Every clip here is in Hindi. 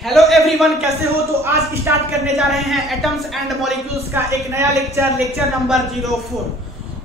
हेलो एवरीवन, कैसे हो। तो आज स्टार्ट करने जा रहे हैं एटम्स एंड मॉलिक्यूल्स का एक नया लेक्चर नंबर 04।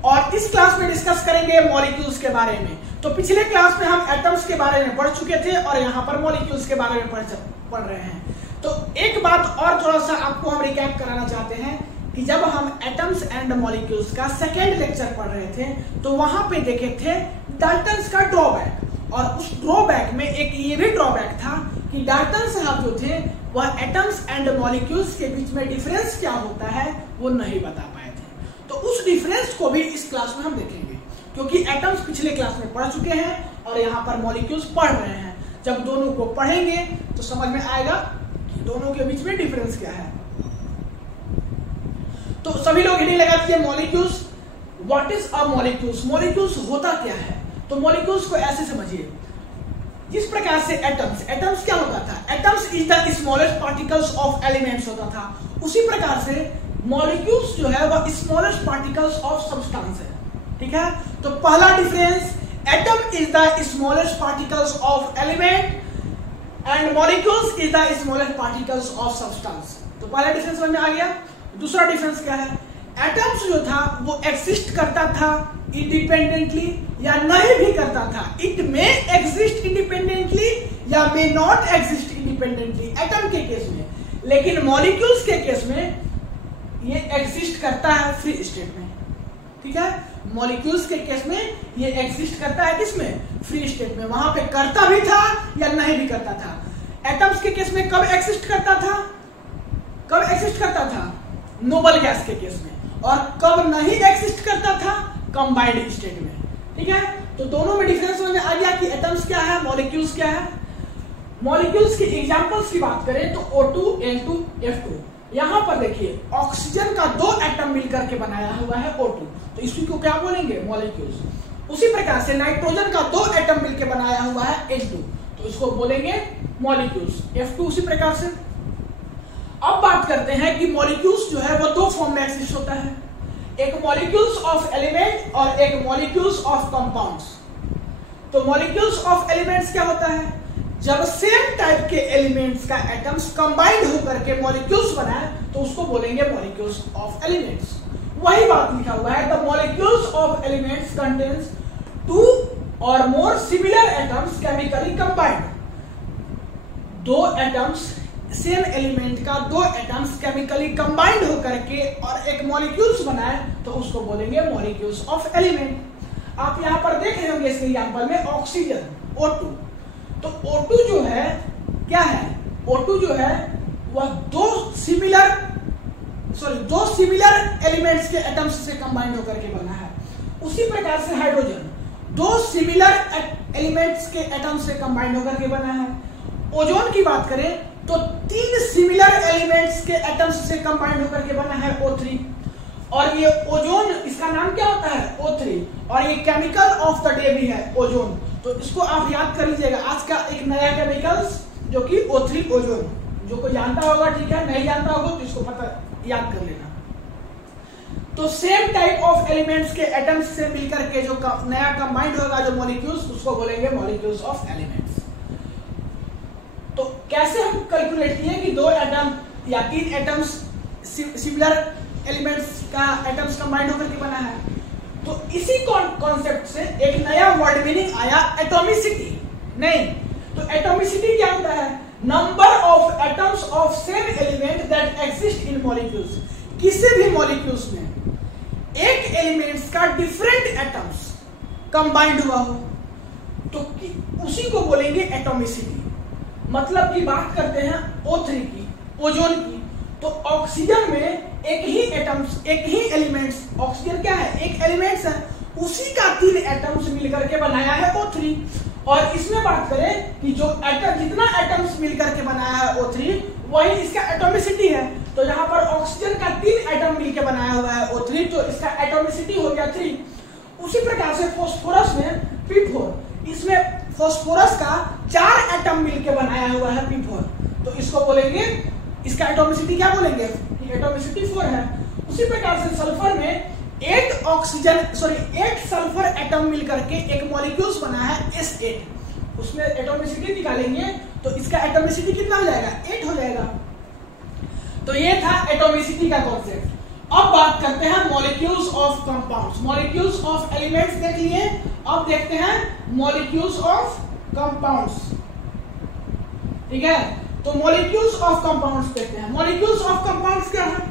और इस क्लास में डिस्कस करेंगे मॉलिक्यूल्स के बारे में। तो पिछले क्लास में हम एटम्स के बारे में पढ़ चुके थे और यहाँ पर मॉलिक्यूल्स के बारे में पढ़ रहे हैं। तो एक बात और थोड़ा सा आपको हम रिकैप कराना चाहते हैं कि जब हम एटम्स एंड मॉलिक्यूल्स का सेकेंड लेक्चर पढ़ रहे थे तो वहां पे देखे थे डाल्टन्स का ड्रॉबैक, और उस ड्रॉबैक में एक ये भी ड्रॉबैक था कि डाल्टन साहब जो थे वह एटम्स एंड मॉलिक्यूल्स के बीच में डिफरेंस क्या होता है वो नहीं बता पाए थे। तो उस डिफरेंस को भी इस क्लास में हम देखेंगे, क्योंकि एटम्स पिछले क्लास में पढ़ चुके हैं और यहाँ पर मॉलिक्यूल्स पढ़ रहे हैं। जब दोनों को पढ़ेंगे तो समझ में आएगा कि दोनों के बीच में डिफरेंस क्या है। तो सभी लोग हेडिंग लगा दीजिए molecules. What is a molecules? Molecules होता क्या है? तो मॉलिक्यूल्स को ऐसे समझिए, जिस प्रकार से एटम्स क्या होता था, atoms is the smallest particles of elements होता था, उसी प्रकार से मॉलिक्यूल्स जो है वह स्मॉलेस्ट पार्टिकल्स ऑफ सब्सटेंस है। ठीक है, तो पहला difference, atom is the smallest particles of element and molecules is the smallest particles of substance. तो पहला डिफरेंस समझ में आ गया। दूसरा डिफरेंस क्या है, एटम्स जो था वो एग्जिस्ट करता था इंडिपेंडेंटली या नहीं भी करता था। इट मे एग्जिस्ट इंडिपेंडेंटली या may not exist independently atom के केस में, लेकिन मॉलिक्यूल्स के केस में ये एग्जिस्ट करता है फ्री स्टेट में। ठीक है, मॉलिक्यूल्स के केस में ये एग्जिस्ट करता है किसमें? फ्री स्टेट में। वहां पे करता भी था या नहीं भी करता था। एटम्स के केस में कब एग्जिस्ट करता था? कब एग्जिस्ट करता था? नोबल गैस के केस में। और कब नहीं एग्जिस्ट करता था? कंबाइंड स्टेट में। ठीक है, तो दोनों में डिफरेंस समझ में आ गया कि एटम्स क्या है, मॉलिक्यूल्स क्या है। मॉलिक्यूल्स की एग्जांपल्स की बात करें तो O2, N2, F2। यहां पर देखिए ऑक्सीजन का 2 एटम मिलकर के बनाया हुआ है O2, तो इसी को क्या बोलेंगे? मॉलिक्यूल्स। उसी प्रकार से नाइट्रोजन का 2 एटम मिलकर बनाया हुआ है N2, तो इसको बोलेंगे मॉलिक्यूल्स। F2 उसी प्रकार से। अब बात करते हैं कि मॉलिक्यूल्स जो है वो 2 फॉर्म में एग्जिस्ट होता है, एक मॉलिक्यूल्स ऑफ एलिमेंट और एक मॉलिक्यूल्स ऑफ कंपाउंड्स। तो मॉलिक्यूल्स ऑफ एलिमेंट्स क्या होता है? जब सेम टाइप के एलिमेंट्स का एटम्स कंबाइंड होकर के मॉलिक्यूल्स बनाए तो उसको बोलेंगे मॉलिक्यूल्स ऑफ एलिमेंट्स। वही बात लिखा हुआ है, the molecules of elements contains 2 और more similar atoms chemically combined. 2 atoms same element का 2 एटम्स केमिकली कंबाइंड होकर के और एक मॉलिक्यूल्स बनाए तो उसको बोलेंगे मॉलिक्यूल्स ऑफ एलिमेंट। आप यहां पर देख रहे होंगे इसके एग्जांपल में ऑक्सीजन O2। तो O2 जो है क्या है? O2 जो है वह 2 सिमिलर एलिमेंट्स के एटम्स से कंबाइंड होकर के बना है। उसी प्रकार से हाइड्रोजन 2 सिमिलर एलिमेंट्स के एटम्स से कंबाइंड होकर के बना है। ओजोन की बात करें तो 3 सिमिलर एलिमेंट्स के एटम्स से कंबाइंड होकर के बना है O3। और ये ओजोन, इसका नाम क्या होता है? O3। और ये केमिकल ऑफ द डे भी है ओजोन, तो इसको आप याद कर लीजिएगा। आज का एक नया केमिकल्स जो कि O3 ओजोन, जो कोई जानता होगा ठीक है, नहीं जानता होगा तो इसको पता याद कर लेना। तो सेम टाइप ऑफ एलिमेंट्स के एटम्स से मिलकर के जो नया कंबाइंड होगा जो मॉलिक्यूल्स, उसको बोलेंगे मॉलिक्यूल्स ऑफ एलिमेंट्स। तो कैसे हम कैलकुलेट किए कि 2 एटम या 3 एटम्स सिमिलर एलिमेंट्स का एटम्स कंबाइंड होकर के बना है? तो इसी कॉन्सेप्ट से एक नया वर्ड मीनिंग आया, एटॉमिसिटी। नहीं, तो एटॉमिसिटी क्या होता है? Number of atoms of same element that exist in molecules. किसी भी मॉलिक्यूल्स में एक एलिमेंट्स का डिफरेंट एटम्स कंबाइंड हुआ हो तो उसी को बोलेंगे एटॉमिसिटी। मतलब की बात करते हैं O3 की, ओजोन की, तो ऑक्सीजन में एक ही एलिमेंट्स, ऑक्सीजन क्या है? एक एलिमेंट्स है, उसी का 3 एटम्स मिलकर के बनाया है O3। और इसमें बात करें कि जो एटम, जितना एटम्स मिलकर के बनाया है O3 वही इसका एटॉमिसिटी है। तो यहाँ पर ऑक्सीजन का 3 एटम मिलकर बनाया हुआ है O3, तो इसका एटॉमिसिटी हो गया 3। उसी प्रकार से फास्फोरस में P4, इसमें फास्फोरस का 4 एटम मिलकर बनाया हुआ है P4, तो इसको बोलेंगे, इसका एटॉमिसिटी क्या बोलेंगे? एटॉमिसिटी 4 है। उसी प्रकार से सल्फर में 8 सल्फर एटम मिलकर के एक मॉलिक्यूल्स बना है S8, उसमें एटॉमिसिटी निकालेंगे तो इसका एटॉमिसिटी कितना हो जाएगा, 8 हो जाएगा। तो ये था एटॉमिसिटी का कॉन्सेप्ट। अब बात करते हैं molecules of compounds. Molecules of elements देख लिए, अब देखते हैं मॉलिक्यूल्स ऑफ कंपाउंड्स। ठीक है, तो मॉलिक्यूल्स ऑफ कंपाउंड्स देखते हैं। मॉलिक्यूल्स ऑफ कंपाउंड्स क्या है,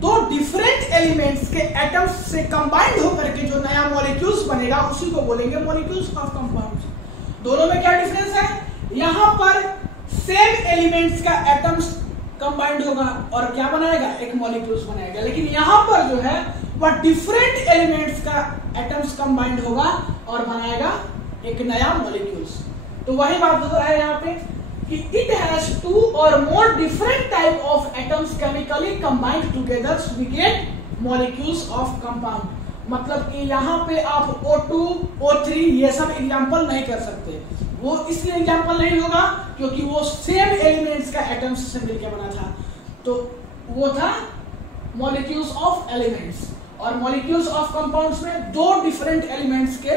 दो डिफरेंट एलिमेंट्स के एटम्स से कंबाइंड होकर के जो नया मॉलिक्यूल्स बनेगा उसी को बोलेंगे मॉलिक्यूल्स ऑफ कंपाउंड्स। दोनों में क्या डिफरेंस है, यहां पर सेम एलिमेंट्स का एटम्स कंबाइंड होगा और क्या बनाएगा, एक मॉलिक्यूल्स बनाएगा। लेकिन यहां पर जो है वह डिफरेंट एलिमेंट्स का एटम्स कंबाइंड होगा और बनाएगा एक नया मॉलिक्यूल्स। तो वही बात हो रहा है यहाँ पे कि इट हैज टू और more different type of atoms chemically combined together to we get molecules of compound. मतलब कि यहाँ पे आप O2, O3 ये सब एग्जांपल नहीं कर सकते। वो इसलिए एग्जांपल नहीं होगा क्योंकि वो सेम एलिमेंट्स का एटम्स से मिलकर बना था। तो वो था मॉलिक्यूल्स ऑफ एलिमेंट्स, और मॉलिक्यूल्स ऑफ कंपाउंड्स में दो डिफरेंट एलिमेंट्स के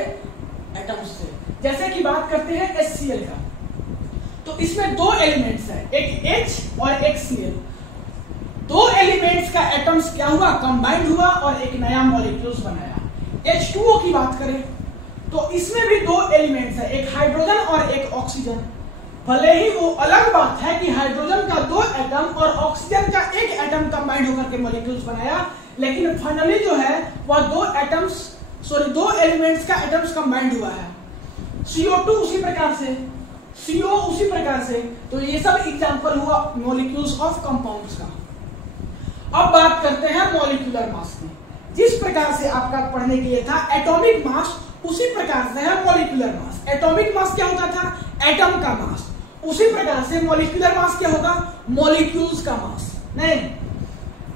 एटम्स थे। जैसे कि बात करते हैं HCl का, तो इसमें दो एलिमेंट्स है, एक H और एक Cl। दो एलिमेंट्स का एटम्स क्या हुआ, कंबाइंड हुआ और एक नया मॉलिक्यूल्स बनाया। H2O की बात करें तो इसमें भी दो एलिमेंट्स है, एक हाइड्रोजन और एक ऑक्सीजन। भले ही वो अलग बात है कि हाइड्रोजन का दो एटम और ऑक्सीजन का एक एटम कंबाइंड होकर के मॉलिक्यूल्स बनाया, लेकिन फाइनली जो है वह दो एलिमेंट्स का एटम्स कंबाइंड हुआ है। CO2 उसी प्रकार से, CO उसी प्रकार से। तो ये सब एग्जांपल हुआ मॉलिक्यूल्स ऑफ कंपाउंड्स का। अब बात करते हैं मॉलिक्यूलर मास की। जिस प्रकार से आपका पढ़ने के लिए था एटॉमिक मास, उसी प्रकार से है मॉलिक्यूलर मास। एटॉमिक मास क्या होता था, एटम का मास। उसी प्रकार से मॉलिक्यूलर मास क्या होगा, मॉलिक्यूल्स का मास। नहीं,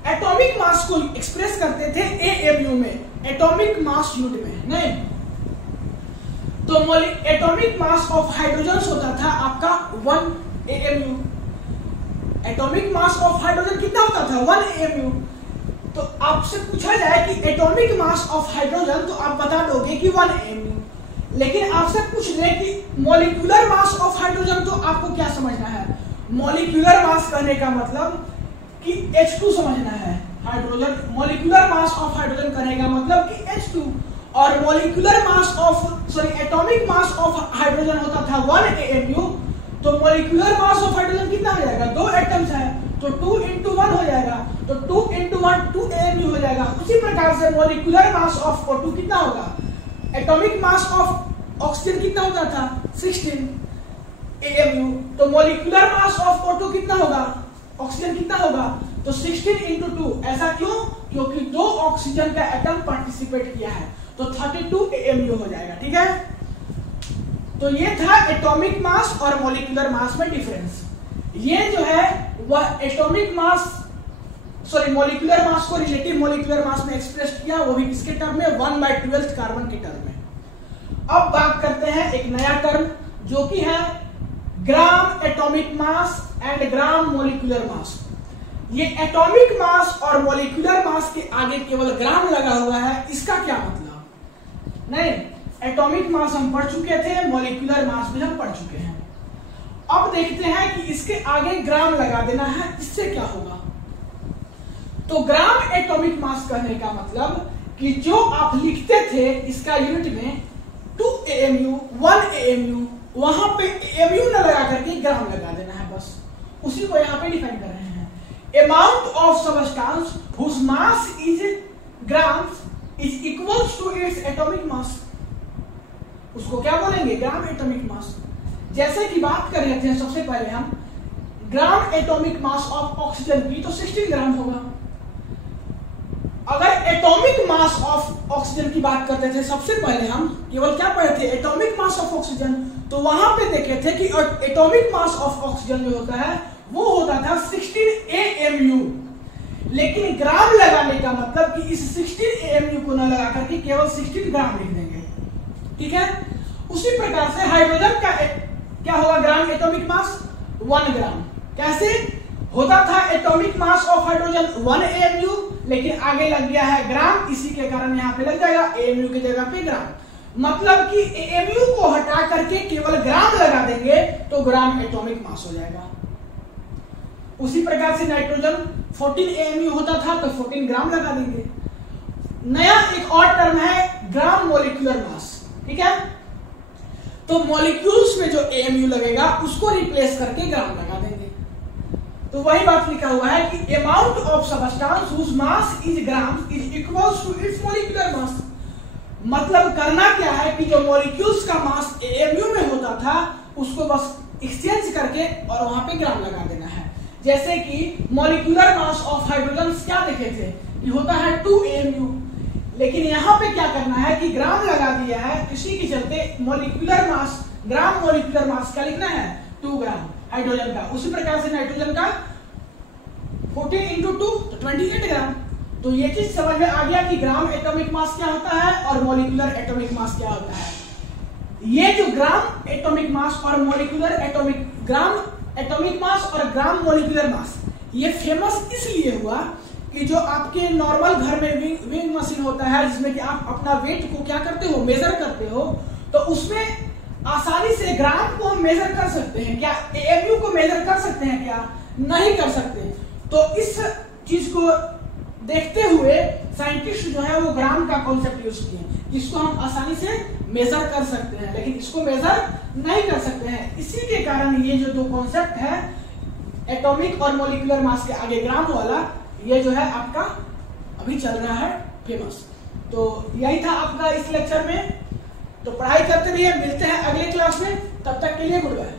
एटॉमिक मास को एक्सप्रेस करते थे AMU में, एटॉमिक मास यूनिट में। नहीं, तो एटॉमिक मास ऑफ हाइड्रोजन होता था आपका 1 AMU। Atomic mass of hydrogen कितना होता था, 1 AMU। तो आपसे पूछा जाए कि एटॉमिक मास ऑफ हाइड्रोजन, तो आप बता दोगे कि 1 AMU। लेकिन आपसे पूछ ले कि मॉलिक्यूलर मास ऑफ हाइड्रोजन, तो आपको क्या समझना है, मॉलिक्यूलर मास कहने का मतलब कि H2 समझना है। Hydrogen molecular mass of hydrogen कहने का मतलब कि H2, और molecular mass of atomic mass of hydrogen होता था 1 AMU। तो मॉलिक्यूलर मास ऑफ हाइड्रोजन कितना हो जाएगा, दो एटम्स है तो 2 × 1 हो जाएगा, तो 2 × 1 2 AMU हो जाएगा। उसी प्रकार से मॉलिक्यूलर मास ऑफ O2 कितना होगा, एटॉमिक मास ऑफ ऑक्सीजन कितना होता था 16 AMU। तो मॉलिक्यूलर मास ऑफ O2 कितना होगा, ऑक्सीजन कितना होगा, तो 16 × 2। ऐसा क्यों, क्योंकि दो ऑक्सीजन का एटम पार्टिसिपेट किया है, तो 32 AMU हो जाएगा। ठीक है, तो ये था एटॉमिक मास और मॉलिक्यूलर मास में डिफरेंस। ये जो है वह एटॉमिक मास मॉलिक्यूलर मास को रिलेटिव मॉलिक्यूलर मास में एक्सप्रेस किया, वो भी किसके टर्म में, 1/12 कार्बन के टर्म में। अब बात करते हैं एक नया टर्म जो कि है gram atomic mass and gram molecular mass. ये एटॉमिक मास और मॉलिक्यूलर मास के आगे केवल ग्राम लगा हुआ है, इसका क्या मतलब, नहीं, एटॉमिक मास हम पढ़ चुके थे, मॉलिक्यूलर मास भी हम पढ़ चुके हैं। अब देखते हैं कि इसके आगे ग्राम लगा देना है, इससे क्या होगा। तो ग्राम एटॉमिक मास कहने का मतलब कि जो आप लिखते थे इसका यूनिट में 2 AMU 1 AMU, वहां पे AMU न लगा करके ग्राम लगा देना है, बस उसी को यहां पे डिफाइन कर रहे हैं। Amount of substance whose mass is grams is equals to its atomic mass, उसको क्या बोलेंगे, ग्राम एटॉमिक मास। जैसे कि बात कर रहे थे सबसे पहले हम gram atomic mass of oxygen की, तो 16 ग्राम होगा। अगर एटॉमिक मास ऑफ ऑक्सीजन की बात करते थे सबसे पहले हम केवल क्या पढ़े थे, एटॉमिक मास ऑफ ऑक्सीजन, तो वहां पे देखे थे कि एटॉमिक मास ऑफ ऑक्सीजन जो होता है वो होता था 16 AMU। लेकिन ग्राम लगाने का मतलब कि इस 16 AMU को न लगा करके केवल 16 ग्राम लिख देंगे। ठीक है, उसी प्रकार से हाइड्रोजन का क्या होगा, ग्राम एटॉमिक मास 1 ग्राम। कैसे होता था, atomic mass of hydrogen 1 AMU, लेकिन आगे लग गया है ग्राम, इसी के कारण यहां पे लग जाएगा AMU की जगह पे ग्राम। मतलब कि AMU को हटा करके केवल ग्राम लगा देंगे तो ग्राम एटॉमिक मास हो जाएगा। उसी प्रकार से नाइट्रोजन 14 AMU होता था तो 14 ग्राम लगा देंगे। नया एक और टर्म है ग्राम मोलिकुलर मास, ठीक है। तो मॉलिक्यूल्स में जो AMU लगेगा उसको रिप्लेस करके ग्राम लगा देंगे। तो वही बात लिखा हुआ है कि amount of substance whose mass is gram is equals to its molecular mass. मतलब करना क्या है कि जो मॉलिक्यूल्स का मास AMU में होता था उसको बस एक्सचेंज करके और वहां पे ग्राम लगा देना है। जैसे कि मॉलिक्यूलर मास ऑफ हाइड्रोजन क्या देखे थे कि होता है 2 AMU, लेकिन यहाँ पे क्या करना है कि ग्राम लगा दिया है, इसी के चलते molecular mass gram molecular mass क्या लिखना है 2 ग्राम हाइड्रोजन का। उसी प्रकार से नाइट्रोजन का 14 × 2 तो 28 ग्राम। तो ये चीज समझ में आ गया कि ग्राम एटॉमिक मास क्या होता है और मॉलिक्यूलर एटॉमिक मास क्या होता है। ये जो ग्राम एटॉमिक मास और molecular atomic gram atomic mass और ग्राम मोलिकुलर मास ये फेमस इसलिए हुआ कि जो आपके नॉर्मल घर में विंग मशीन होता है जिसमें कि आप अपना वेट को क्या करते हो मेजर करते हो, तो उसमें आसानी से ग्राम को हम मेजर कर सकते हैं क्या, AMU को मेजर कर सकते हैं क्या, नहीं कर सकते। तो इस चीज को देखते हुए साइंटिस्ट जो है वो ग्राम का कॉन्सेप्ट यूज किए, जिसको हम आसानी से मेजर कर सकते हैं लेकिन इसको मेजर नहीं कर सकते हैं। इसी के कारण ये जो दो कॉन्सेप्ट है एटॉमिक और मोलिकुलर मास के आगे ग्राम वाला, ये जो है आपका अभी चल रहा है फेमस। तो यही था आपका इस लेक्चर में। तो पढ़ाई करते रहिए, मिलते हैं अगले क्लास में, तब तक के लिए गुड बाय।